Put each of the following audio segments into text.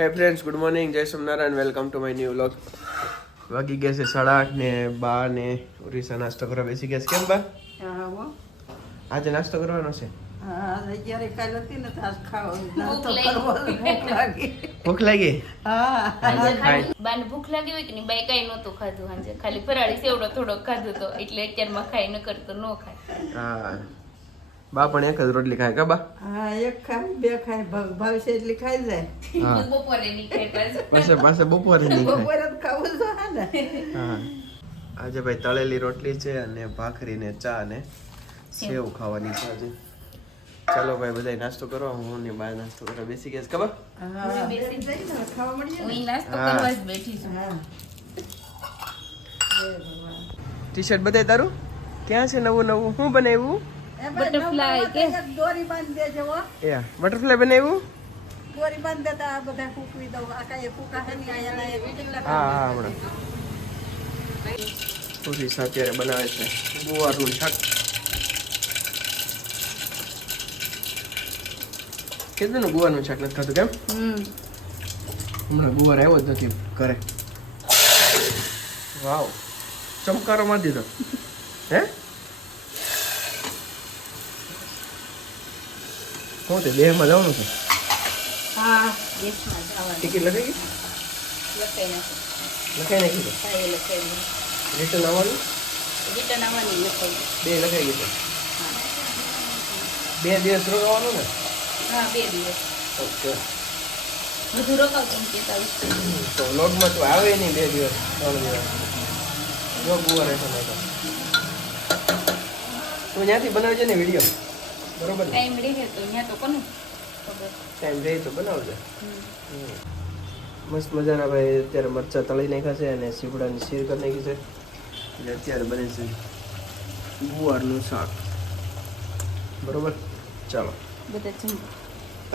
હે friends, good morning, જય Somnarayan, welcome to my new vlog. વાગી ગયા છે 8:30 ને બા ને ઓરિસા નાસ્તો કરવા બેસી ગયા છે. કેમ બા? આજે નાસ્તો કરવાનો છે? ભૂખ લાગી? બાને ભૂખ લાગી હોય કે નહીં, બાઈ કઈ નહોતું ખાધું સાંજે, ખાલી ફરાળી સેવડો થોડો ખાધું તો એટલે અત્યારમાં ખાઈ ન કરતો ન ખાય. હા, બા પણ એક જ રોટલી ખાય કા બા? હા, એક ખાય બે ખાય ભાવશે એટલી ખાઈ જાય. હા. બપોરે નહીં ખાય પાછું. પાસે બપોરે નહીં ખાય. બપોરે જ ખાવું તો હા ને. હા, આજે ભાઈ તળેલી રોટલી છે અને ભાખરી ને ચા ને સેવ ખાવાની છે આજે. ચાલો ભાઈ, બધા નાસ્તો કરો. હું ને બા નાસ્તો કરવા બેસી ગયા છે. ખબર? હા, બેસી જઈએ ને ખાવા મળીએ હું ને. ઈ નાસ્તો કરવા જ બેઠી છું. હા. જય ભગવાન. ટી શર્ટ બતાય તારું? ક્યાં છે નવું નવું? શું બનાવ્યું? એ ભાઈ, Butterfly નવરામાં કે? તો એક દોરી બાંધી દેજો હો. એ બટરફ્લાય બનાવ્યું? દોરી બાંધી દેતા આ બધા ફૂકવી દઉં. આ કાંઈ ફૂકા હે નહીં, આયા લાયા કેટલા હા હા, હમણાં ઓરિસા અત્યારે બનાવે છે ગુવારનું શાક. કીધું ને ગુવારનું શાક નથી ખાતું. કેમ? હમણાં ગુવાર આવ્યો જ નથી ઘરે. વાવ, ચમકારો મારી દીધો. હે શું તે દેહમાં જવાનું છે? હા, દેશમાં જવાનું. ટિકિટ લખાઈ ગઈ? લખાઈ નાખો. લખાઈ નાખી છે. હા, એ લખાઈ નાખો. રિટર્ન આવવાનું? રિટર્ન આવવાની લખાઈ નાખો. બે લખાઈ ગઈ છે. 2 દિવસ રોકાવાનું ને? હા, 2 દિવસ. ઓકે. વધુ રોકાવ કેમ કેતા હોય. તો લોગમાં તો આવે નહીં 2 દિવસ 3 દિવસ. જો ગુવાર રહેશે નહીં તો તું ત્યાંથી બનાવજે ને વિડીયો. બરોબર ને? ટાઈમ રહે તો અહીંયા તો કોનું ખબર. ટાઈમ રહે તો બનાવજે. મસ્ત મજાના ભાઈ અત્યારે મરચાં તળી નાખ્યા છે અને સીવડાની શીર કરી નાખી છે. એટલે અત્યારે બને છે ગુવારનું શાક. બરોબર, ચાલો. બધા જમવા.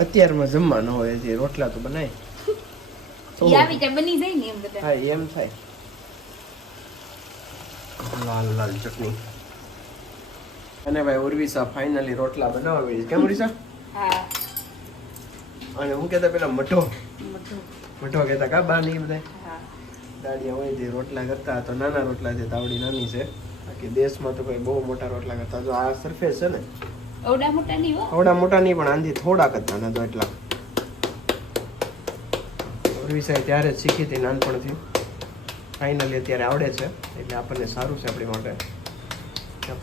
અત્યારમાં જમવાનું હોય જે રોટલા તો બનાય. ઈ આવી જાય બની જાય ને એમ બધા. હા, એમ થાય. લાલ લાલ ચટણી. અને ભાઈ ઉર્વિસા ફાઇનલી રોટલા બનાવવા મળી છે. કેમ ઉર્વિસા? હા, અને હું કહેતા પેલા મઠો મોટું. કહેતા કા બા નહીં બધા હા. દાડિયા હોય જે રોટલા કરતા તો નાના રોટલા છે. તાવડી નાની છે. બાકી દેશમાં તો કોઈ બહુ મોટા રોટલા કરતા. જો આ સરફેસ છે ને, અવડા મોટા નહીં હો. થોડા મોટા નહીં પણ આંધી થોડાક જ નાના તો એટલા. ઉર્વિસાએ ત્યારે જ શીખી હતી નાનપણથી. ફાઇનલી અત્યારે આવડે છે એટલે આપણને સારું છે આપણી માટે.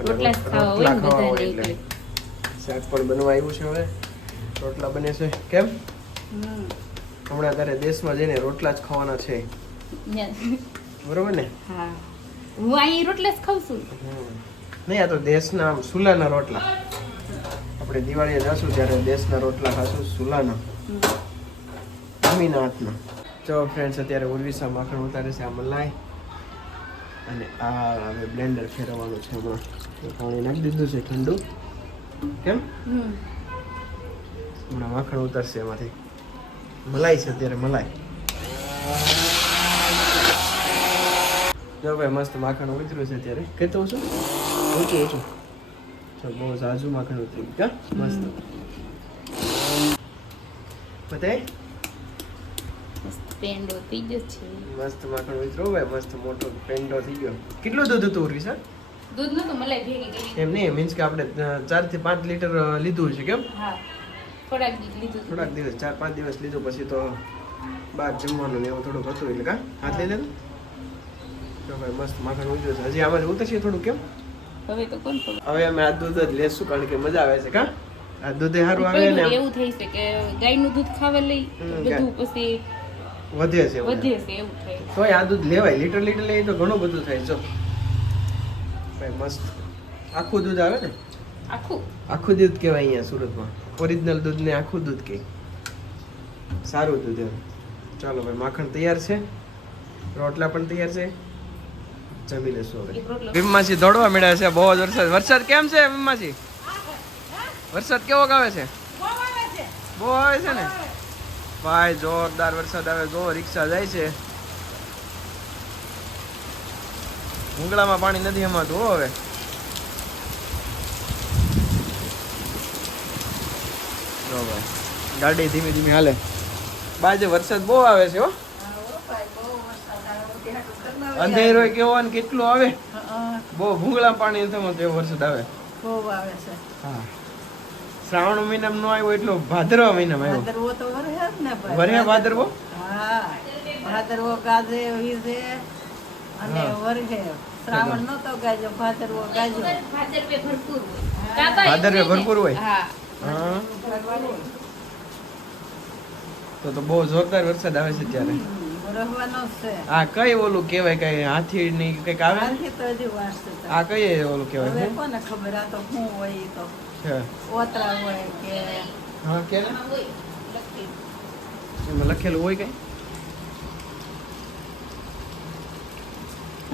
રોટલા જ ખાવા હોય ને બધાને એટલે એટલે. શાક પણ બનવા આવ્યું છે. હવે રોટલા બને છે. કેમ? હમણાં તારે દેશમાં જઈને રોટલા જ ખાવાના છે. બરોબર ને? હા, હું અહીં રોટલા જ ખાઉં છું. નહીં, આ તો દેશના આમ સુલાના રોટલા. આપણે દિવાળીએ જશું ત્યારે દેશના રોટલા ખાશું, સુલાના, મમ્મીના હાથના. જો ફ્રેન્ડ્સ, અત્યારે ઉર્વિસા માખણ ઉતારે છે. આ મલાઈ અને આ હવે બ્લેન્ડર ફેરવવાનું છે. હમણાં પાણી નાખી દીધું છે ઠંડુ. કેમ? હમણાં માખણ ઉતરશે એમાંથી. મલાઈ છે અત્યારે, મલાઈ. જો ભાઈ, મસ્ત માખણ ઉતર્યું છે અત્યારે. કહેતો છું ઊંચું તો બહુ ઝાઝું માખણ ઉતર્યું. કા મસ્ત બતાય. મસ્ત પેંડો થઈ ગયો છે. મસ્ત માખણ ઉતર્યો ભાઈ, મસ્ત મોટો પેંડો થઈ ગયો. કેટલું દૂધ હતું ઉર્વિસા? દૂધ નતું મલાઈ ભેગી કરી. એમ નહીં, મીન્સ કે આપણે 4 થી 5 લીટર લીધું છે. કેમ? હા, થોડાક દી લીધું. થોડાક દિવસ 4-5 દિવસ લીધું પછી તો બહાર જમવાનું ને એવું થોડુંક હતું એટલે કા હાથ લઈ લેતું. તો ભાઈ મસ્ત માખણ ઉતર્યું છે. હજી આમાં ઉતરશે થોડું. કેમ? હવે તો કોણ ખબર. હવે અમે આ દૂધ જ લેશું કારણ કે મજા આવે છે. કા આ દૂધ સારું આવે ને એવું થઈ છે કે ગાયનું દૂધ ખાવા લઈ તો બધું પછી વધે છે. વધે છે એવું થાય. તોય આ દૂધ લેવાય. લીટર લઈએ તો ઘણું બધું થાય. જો ભાઈ મસ્ત આખું દૂધ આવે ને, આખું દૂધ કહેવાય અહીંયા સુરતમાં. ઓરિજિનલ દૂધને આખું દૂધ કહે. સારું દૂધ એમ. ચાલો ભાઈ, માખણ તૈયાર છે, રોટલા પણ તૈયાર છે. જમી લેશું હવે. ભીમમાસી દોડવા મળ્યા છે. બહુ જ વરસાદ કેમ છે ભીમમાસી? વરસાદ કેવો આવે છે? બહુ આવે છે ને ભાઈ, જોરદાર વરસાદ આવે. જો રિક્ષા જાય છે. ભૂંગળામાં પાણી નથી હમાતું હો હવે. જો ભાઈ, ગાડી ધીમે ધીમે હાલે. બાજે વરસાદ બહુ આવે છે હો. અંધેરો કેવો ને કેટલું આવે, બહુ ભૂંગળા પાણી થયો તેવો વરસાદ આવે. બહુ આવે છે. હા, શ્રાવણ મહિનામાં નો આવ્યો એટલો ભાદરવા મહિનામાં આવ્યો. ભાદરવો તો વરહે જ ને ભાઈ. વરહે ભાદરવો. હા, ભાદરવો ગાજે વીજે અને વરહે. શ્રાવણ નતો ગાજો, ભાદરવો ગાજો. ભાદરવે ભરપૂર હોય. ભાદરવે ભરપૂર હોય. હા. હા, તો બહુ જોરદાર વરસાદ આવે છે ત્યારે. રહેવાનો છે. આ કઈ ઓલું કેવાય, કઈ હાથી ની કઈક આવે. હાલથી તો હજી વાર છે. આ કઈ ઓલું કેવાય હવે હું કોને ખબર, આ તો શું હોય ઈ તો. છે? ઓતરા હોય કે હા, કે ને? હોય લખી. એમાં લખેલું હોય કઈ?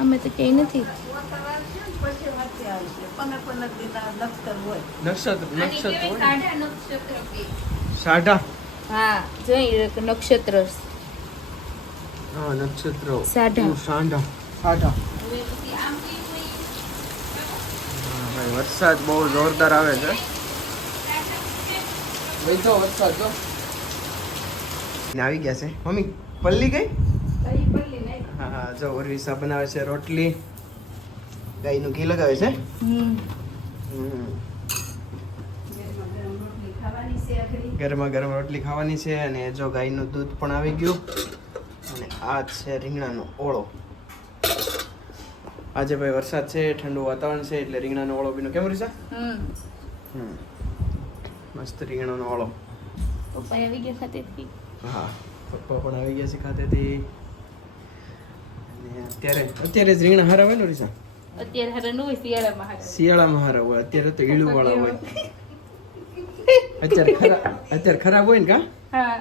અમે તો ક્યાંય નથી. ઓતરા છે ને પછી વાંચી આવશે. 15 દિના નક્ષત્ર હોય. નક્ષત્ર નક્ષત્ર હોય ને? સાઢા નક્ષત્ર કે. સાઢા. હા, જોઈ નક્ષત્ર. હા, નક્ષત્ર. સાઢા. સાઢા. સાઢા. હવે પછી આમ કઈ હોય. હા ભાઈ, વરસાદ બહુ જોરદાર આવે છે. બેઠો વરસાદ તો આવી ગયા છે. મમ્મી પલ્લી ગઈ. હા હા, જો ઓરવિસા બનાવે છે રોટલી, ગાયનું ઘી લગાવે છે. ગરમા ગરમ રોટલી ખાવાની છે. અને જો ગાયનું દૂધ પણ આવી ગયું. અને આ છે રીંગણાનો ઓળો. આજે ભાઈ વરસાદ છે, ઠંડુ વાતાવરણ છે, એટલે રીંગણાનો ઓળો બીનો કેમ રીસા? મસ્ત રીંગણાનો ઓળો. પપ્પા આવી ગયા ખાતેથી. હા, પપ્પા પણ આવી ગયા છે ખાતેથી. અને અત્યારે જ રીંગણા હારા હોય ને રીસા? અત્યારે હારા ન હોય, શિયાળામાં હારા. શિયાળામાં હારા હોય. અત્યારે તો ઈળું વાળા હોય. અત્યારે ખરાબ હોય ને કા? હા.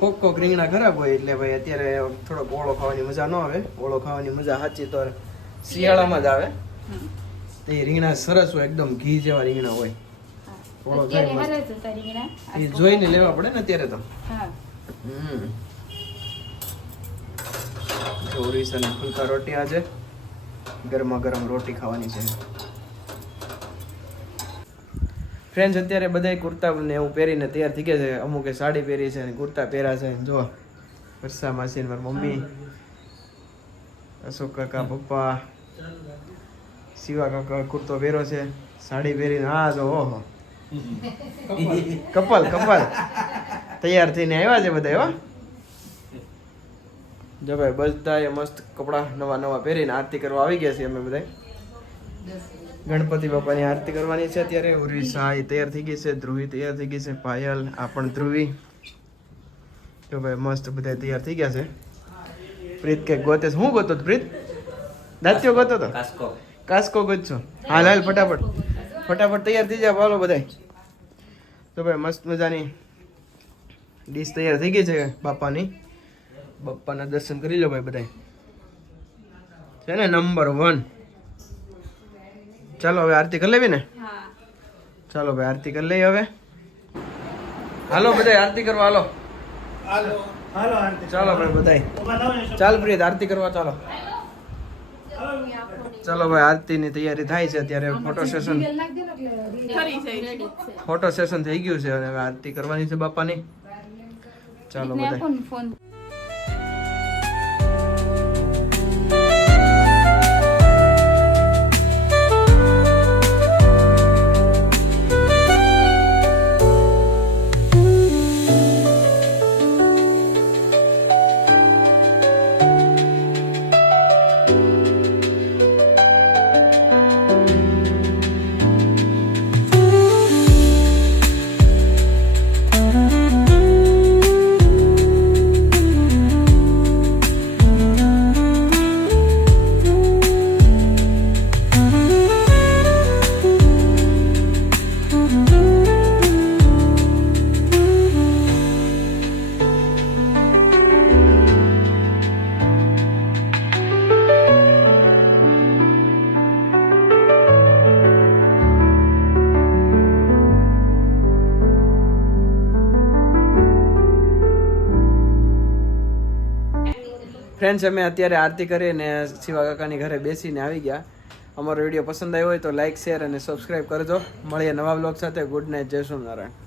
કોક રીંગણા ખરાબ હોય એટલે ભાઈ અત્યારે થોડોક ઓળો ખાવાની મજા ન આવે. ઓળો ખાવાની મજા સાચી તો શિયાળામાં જ આવે. તે રીંગણા સરસ હોય, એકદમ ઘી જેવા રીંગણા હોય. ઓળો અત્યારે થાય હારા મસ્ત. જ હતા રીંગણા. એ જોઈને લેવા પડે ને અત્યારે તો. હા. ચોરીસ અને ફુલકા રોટી આજે ગરમા ગરમ રોટી ખાવાની છે. ફ્રેન્ડ્સ, અત્યારે બધાય કુર્તા ને એવું પહેરીને તૈયાર થઈ ગયા છે. અમુકે સાડી પહેરી છે અને કુર્તા પહેર્યા છે. જો વર્ષા માસી ને મારી મમ્મી, અશોક કાકા, પપ્પા, શિવા કાકા કુર્તો પહેર્યો છે, સાડી પહેરીને. હા જો, ઓહો, કપલ તૈયાર થઈને આવ્યા છે બધા. એવા જો ભાઈ બધા મસ્ત કપડા નવા પહેરીને આરતી કરવા આવી ગયા છીએ અમે બધા. ગણપતિ બાપાની આરતી કરવાની છે અત્યારે. ઉર્વિશા તૈયાર થઈ ગઈ છે, ધ્રુવી તૈયાર થઈ ગઈ છે, પાયલ, આ પણ ધ્રુવી. જો ભાઈ મસ્ત બધા તૈયાર થઈ ગયા છે. પ્રીત કે ગોતે છે. હું ગોતો પ્રીત? દાંતિયો ગોતો તો? કાસ્કો ગોતશો? હાલ ફટાફટ તૈયાર થઈ જાય. બોલો બધાય. તો ભાઈ મસ્ત મજાની ડીશ તૈયાર થઈ ગઈ છે બાપાની. બાપાના દર્શન કરી લો ભાઈ બધાય. છે ને નંબર 1. ચાલો હવે આરતી કરી લેવી ને? ચાલો ભાઈ આરતી કરી લઈએ હવે. હાલો બધા આરતી કરવા હાલો. ચાલો ભાઈ બધાય. ચાલ પ્રિય આરતી કરવા ચાલો. ચાલો ભાઈ આરતીની તૈયારી થાય છે અત્યારે. ફોટો સેશન થઈ ગયું છે અને હવે આરતી કરવાની છે બાપાની. ચાલો બધા. ફોન. ફ્રેન્ડ્સ, અમે અત્યારે આરતી કરીને શિવા કાકાની ઘરે બેસીને આવી ગયા. અમારો વિડીયો પસંદ આવ્યો હોય તો લાઇક, શેર અને સબસ્ક્રાઈબ કરજો. મળીએ નવા બ્લોગ સાથે. ગુડ નાઇટ, જય સ્વામિનારાયણ.